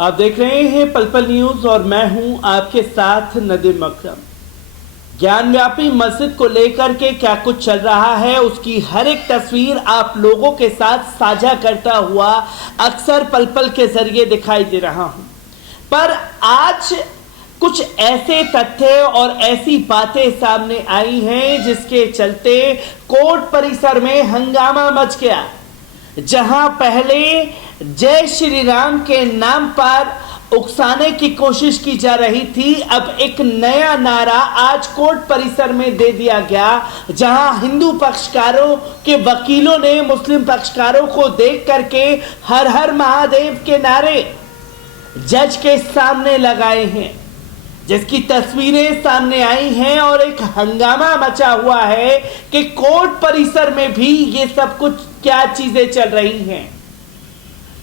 आप देख रहे हैं पल पल न्यूज और मैं हूं आपके साथ नदीम अकरम। ज्ञानव्यापी मस्जिद को लेकर के क्या कुछ चल रहा है उसकी हर एक तस्वीर आप लोगों के साथ साझा करता हुआ अक्सर पल पल के जरिए दिखाई दे रहा हूं, पर आज कुछ ऐसे तथ्य और ऐसी बातें सामने आई हैं जिसके चलते कोर्ट परिसर में हंगामा मच गया। जहां पहले जय श्री राम के नाम पर उकसाने की कोशिश की जा रही थी, अब एक नया नारा आज कोर्ट परिसर में दे दिया गया, जहां हिंदू पक्षकारों के वकीलों ने मुस्लिम पक्षकारों को देख करके हर हर महादेव के नारे जज के सामने लगाए हैं, जिसकी तस्वीरें सामने आई हैं और एक हंगामा मचा हुआ है कि कोर्ट परिसर में भी ये सब कुछ क्या चीजें चल रही हैं,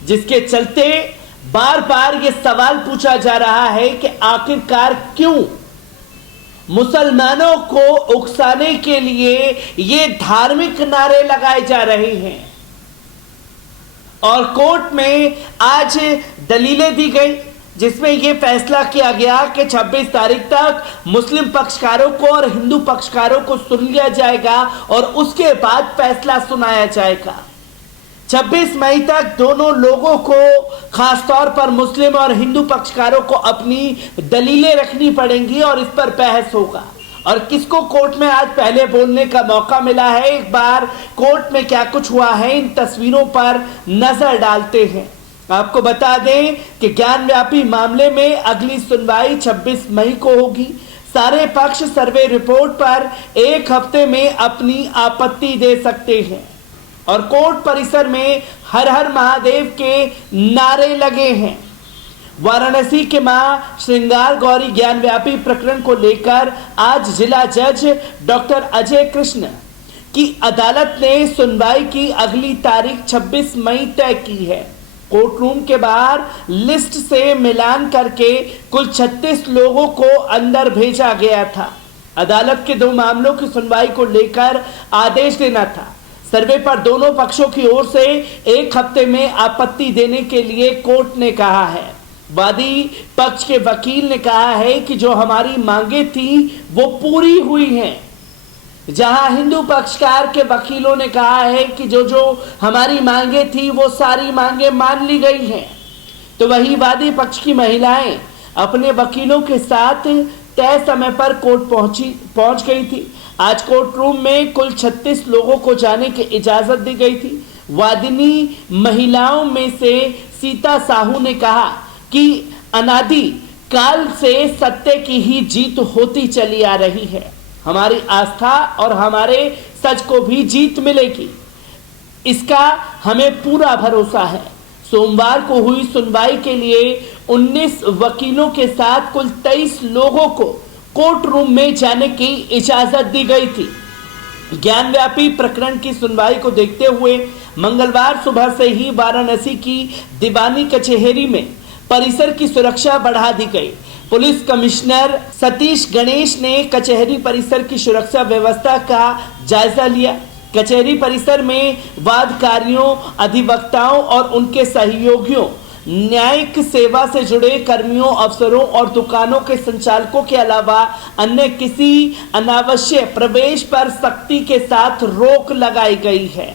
जिसके चलते बार बार ये सवाल पूछा जा रहा है कि आखिरकार क्यों मुसलमानों को उकसाने के लिए ये धार्मिक नारे लगाए जा रहे हैं। और कोर्ट में आज दलीलें दी गई जिसमें यह फैसला किया गया कि 26 तारीख तक मुस्लिम पक्षकारों को और हिंदू पक्षकारों को सुन लिया जाएगा और उसके बाद फैसला सुनाया जाएगा। 26 मई तक दोनों लोगों को, खासतौर पर मुस्लिम और हिंदू पक्षकारों को अपनी दलीलें रखनी पड़ेंगी और इस पर बहस होगा। और किसको कोर्ट में आज पहले बोलने का मौका मिला है, एक बार कोर्ट में क्या कुछ हुआ है इन तस्वीरों पर नजर डालते हैं। आपको बता दें कि ज्ञानव्यापी मामले में अगली सुनवाई 26 मई को होगी। सारे पक्ष सर्वे रिपोर्ट पर एक हफ्ते में अपनी आपत्ति दे सकते हैं और कोर्ट परिसर में हर हर महादेव के नारे लगे हैं। वाराणसी के मां श्रृंगार गौरी ज्ञानव्यापी प्रकरण को लेकर आज जिला जज डॉक्टर अजय कृष्ण की अदालत ने सुनवाई की अगली तारीख 26 मई तय की है। कोर्ट रूम के बाहर लिस्ट से मिलान करके कुल 36 लोगों को अंदर भेजा गया था। अदालत के 2 मामलों की सुनवाई को लेकर आदेश देना था। सर्वे पर दोनों पक्षों की ओर से एक हफ्ते में आपत्ति देने के लिए कोर्ट ने कहा है। वादी पक्ष के वकील ने कहा है कि जो हमारी मांगे थी वो पूरी हुई हैं, जहां हिंदू पक्षकार के वकीलों ने कहा है कि जो हमारी मांगे थी वो सारी मांगे मान ली गई हैं। तो वही वादी पक्ष की महिलाएं अपने वकीलों के साथ तय समय पर कोर्ट पहुंच गई थी। आज कोर्ट रूम में कुल 36 लोगों को जाने की इजाजत दी गई थी। वादिनी महिलाओं में से सीता साहू ने कहा कि अनादि काल से सत्य की ही जीत होती चली आ रही है, हमारी आस्था और हमारे सच को भी जीत मिलेगी, इसका हमें पूरा भरोसा है। सोमवार को हुई सुनवाई के लिए 19 वकीलों के साथ कुल 23 लोगों को कोर्ट रूम में जाने की इजाजत दी गई थी। ज्ञानव्यापी प्रकरण की सुनवाई को देखते हुए मंगलवार सुबह से ही वाराणसी की दीवानी कचहरी में परिसर की सुरक्षा बढ़ा दी गई। पुलिस कमिश्नर सतीश गणेश ने कचहरी परिसर की सुरक्षा व्यवस्था का जायजा लिया। कचहरी परिसर में वादकारियों, अधिवक्ताओं और उनके सहयोगियों, न्यायिक सेवा से जुड़े कर्मियों, अफसरों और दुकानों के संचालकों के अलावा अन्य किसी अनावश्यक प्रवेश पर सख्ती के साथ रोक लगाई गई है।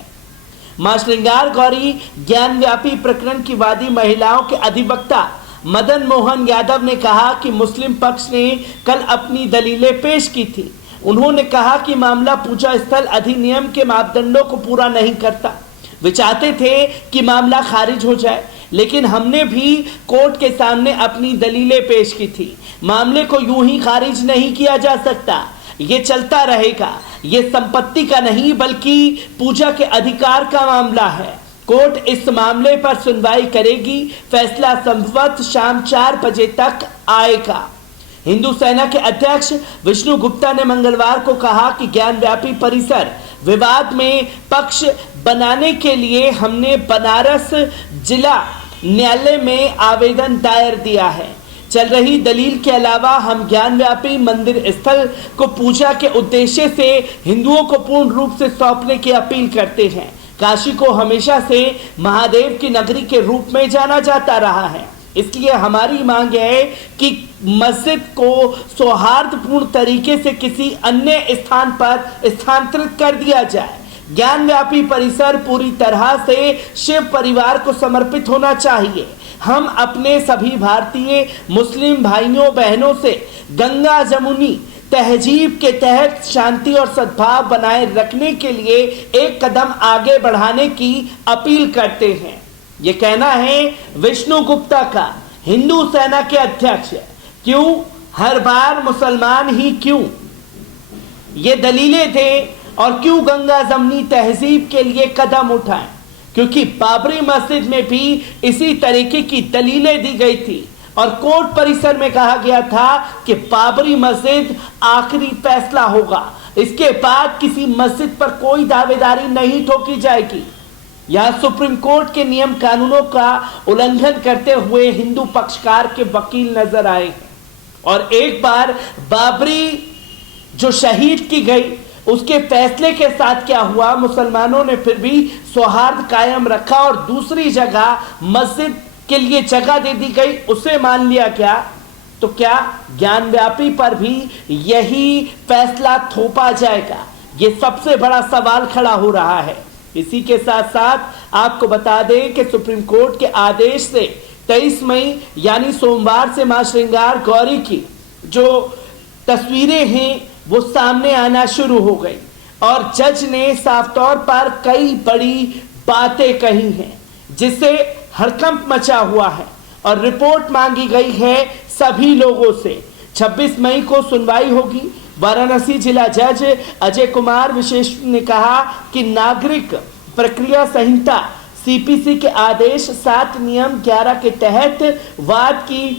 मां श्रृंगार गौरी ज्ञानव्यापी प्रकरण की वादी महिलाओं के अधिवक्ता मदन मोहन यादव ने कहा कि मुस्लिम पक्ष ने कल अपनी दलीलें पेश की थी। उन्होंने कहा कि मामला पूजा स्थल अधिनियम के मापदंडों को पूरा नहीं करता। वे चाहते थे कि मामला खारिज हो जाए, लेकिन हमने भी कोर्ट के सामने अपनी दलीलें पेश की थी। मामले को यूं ही खारिज नहीं किया जा सकता, ये चलता रहेगा। ये संपत्ति का नहीं बल्कि पूजा के अधिकार का मामला है। कोर्ट इस मामले पर सुनवाई करेगी। फैसला संभवतः शाम 4 बजे तक आएगा। हिंदू सेना के अध्यक्ष विष्णु गुप्ता ने मंगलवार को कहा कि ज्ञानव्यापी परिसर विवाद में पक्ष बनाने के लिए हमने बनारस जिला न्यायालय में आवेदन दायर दिया है। चल रही दलील के अलावा हम ज्ञानव्यापी मंदिर स्थल को पूजा के उद्देश्य से हिंदुओं को पूर्ण रूप से सौंपने की अपील करते हैं। काशी को हमेशा से महादेव की नगरी के रूप में जाना जाता रहा है। इसलिए हमारी मांग है कि मस्जिद को सौहार्दपूर्ण तरीके से किसी अन्य स्थान पर स्थानांतरित कर दिया जाए। ज्ञानव्यापी परिसर पूरी तरह से शिव परिवार को समर्पित होना चाहिए। हम अपने सभी भारतीय मुस्लिम भाइयों बहनों से गंगा जमुनी तहजीब के तहत शांति और सद्भाव बनाए रखने के लिए एक कदम आगे बढ़ाने की अपील करते हैं। ये कहना है विष्णु गुप्ता का, हिंदू सेना के अध्यक्ष। क्यों हर बार मुसलमान ही क्यों, ये दलीलें दें और क्यों गंगा जमनी तहजीब के लिए कदम उठाएं? क्योंकि बाबरी मस्जिद में भी इसी तरीके की दलीलें दी गई थी और कोर्ट परिसर में कहा गया था कि बाबरी मस्जिद आखिरी फैसला होगा, इसके बाद किसी मस्जिद पर कोई दावेदारी नहीं ठोकी जाएगी। यह सुप्रीम कोर्ट के नियम कानूनों का उल्लंघन करते हुए हिंदू पक्षकार के वकील नजर आए हैं। और एक बार बाबरी जो शहीद की गई उसके फैसले के साथ क्या हुआ, मुसलमानों ने फिर भी सौहार्द कायम रखा और दूसरी जगह मस्जिद के लिए जगह दे दी गई, उसे मान लिया गया। तो क्या ज्ञानव्यापी पर भी यही फैसला थोपा जाएगा? ये सबसे बड़ा सवाल खड़ा हो रहा है। इसी के साथ साथ आपको बता दें कि सुप्रीम कोर्ट के आदेश से 23 मई यानी सोमवार से मां श्रृंगार गौरी की जो तस्वीरें हैं वो सामने आना शुरू हो गई और जज ने साफ तौर पर कई बड़ी बातें कही हैं जिससे हड़कंप मचा हुआ है और रिपोर्ट मांगी गई है सभी लोगों से। 26 मई को सुनवाई होगी। वाराणसी जिला जज अजय कुमार विशेष ने कहा कि नागरिक प्रक्रिया संहिता सीपीसी के आदेश 7 नियम 11 के तहत वाद की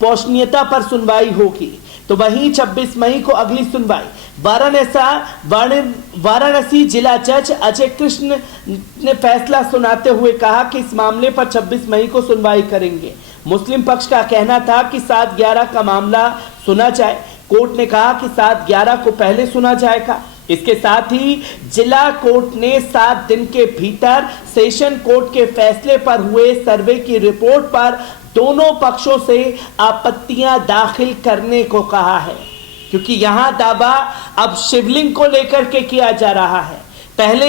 पोषणीयता पर सुनवाई होगी। तो वहीं 26 मई को अगली सुनवाई वाराणसी जिला जज अजय कृष्ण ने फैसला सुनाते हुए कहा कि इस मामले पर 26 मई को सुनवाई करेंगे। मुस्लिम पक्ष का कहना था कि 7/11 का मामला सुना जाए। कोर्ट ने कहा कि 7/11 को पहले सुना जाएगा। इसके साथ ही जिला कोर्ट ने 7 दिन के भीतर सेशन कोर्ट के फैसले पर हुए सर्वे की रिपोर्ट पर दोनों पक्षों से आपत्तियां दाखिल करने को कहा है, क्योंकि यहां दावा अब शिवलिंग को लेकर के किया जा रहा है। पहले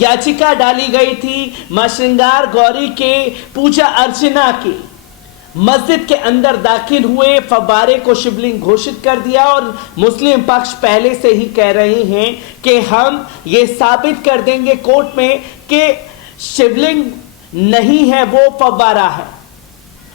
याचिका डाली गई थी मां श्रृंगार गौरी के पूजा अर्चना की, मस्जिद के अंदर दाखिल हुए फव्वारे को शिवलिंग घोषित कर दिया और मुस्लिम पक्ष पहले से ही कह रहे हैं कि हम ये साबित कर देंगे कोर्ट में कि शिवलिंग नहीं है, वो फव्वारा है।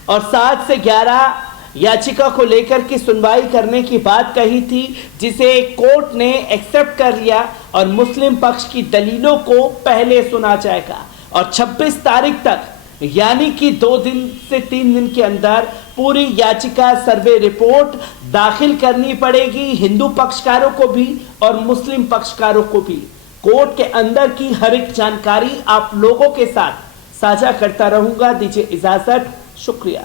और 7 से 11 याचिका को लेकर की सुनवाई करने की बात कही थी, जिसे कोर्ट ने एक्सेप्ट कर लिया और मुस्लिम पक्ष की दलीलों को पहले सुना जाएगा और 26 तारीख तक यानी कि 2 दिन से 3 दिन के अंदर पूरी याचिका सर्वे रिपोर्ट दाखिल करनी पड़ेगी हिंदू पक्षकारों को भी और मुस्लिम पक्षकारों को भी। कोर्ट के अंदर की हर एक जानकारी आप लोगों के साथ साझा करता रहूंगा। दीजिए इजाजत, शुक्रिया।